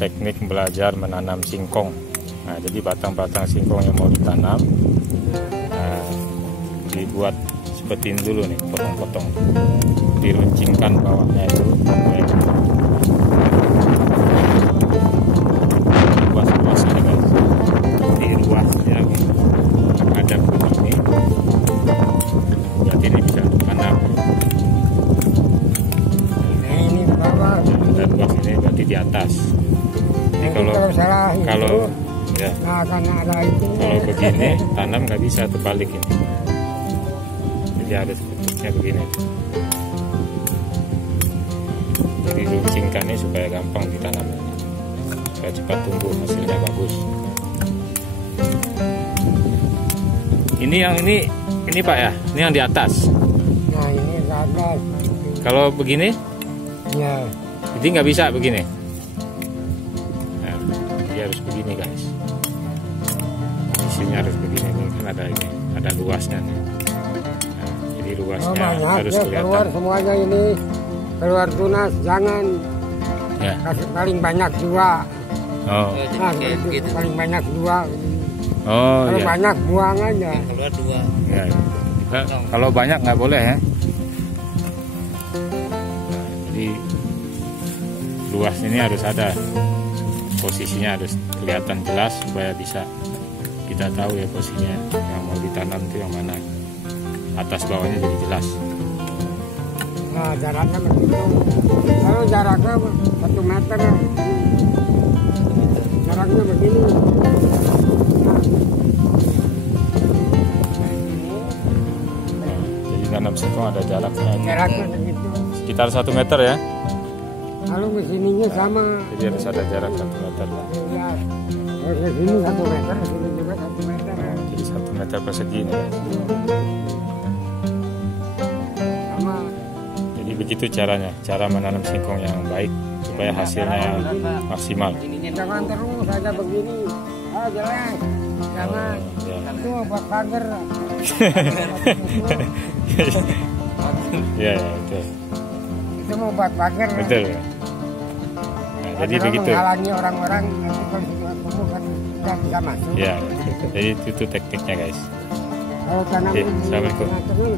teknik belajar menanam singkong. Nah, jadi batang-batang singkong yang mau ditanam, nah, dibuat seperti ini dulu nih, potong-potong, diruncingkan bawahnya itu luas-luas ini guys. Di ruasnya ada begini, berarti ini bisa ditanam. Ini bawah. Dan luas ini berarti di atas. Ini kalau ya, nah, karena ada itu. Kalau begini tanam nggak bisa terbalik ini. Jadi harus bentuknya begini. Jadi runcingkan ini supaya gampang ditanam, supaya cepat tumbuh, hasilnya bagus. Ini yang ini Pak ya, ini yang di atas. Nah, ini ke atas. Kalau begini, Ya. jadi nggak bisa begini. Nah, dia harus begini guys. Isinya harus begini nih, kan ada ini, ada luasnya nih. Nah, jadi luasnya banyak harus ya, kelihatan. keluar semuanya ini. Keluar tunas, jangan. Ya. Kasih paling banyak 2. Oh, Nah, gitu. Paling banyak 2. oh Kalau ya. banyak buang aja. Keluar 2. Ya, ya. Kalau banyak nggak boleh ya. Jadi luas ini harus ada, posisinya harus kelihatan jelas supaya bisa kita tahu ya posisinya yang mau ditanam itu yang mana. Atas bawahnya jadi jelas. Nah, jaraknya begitu. Kalau jaraknya 1 meter, jaraknya begini. Jadi tanam singkong ada jaraknya. Jaraknya begitu. Sekitar 1 meter ya. Lalu ke sininya sama. Jadi harus ada jarak 1 meter. Ya, ke sini 1 meter, ke sini juga 1 meter. Jadi 1 meter persegi nih. Sama. Jadi begitu caranya, cara menanam singkong yang baik supaya hasilnya maksimal. Jangan terus aja begini. Ah, jelek. Jangan. Ya. Itu buat pagar. Ya, itu Itu mau buat pagar. betul. Nah, jadi Pagar begitu. menghalangi orang-orang nanti kalau sudah tumbuh kan tidak bisa masuk. Ya, jadi itu tekniknya guys. Kalau tanam Oke, ini assalamualaikum. terus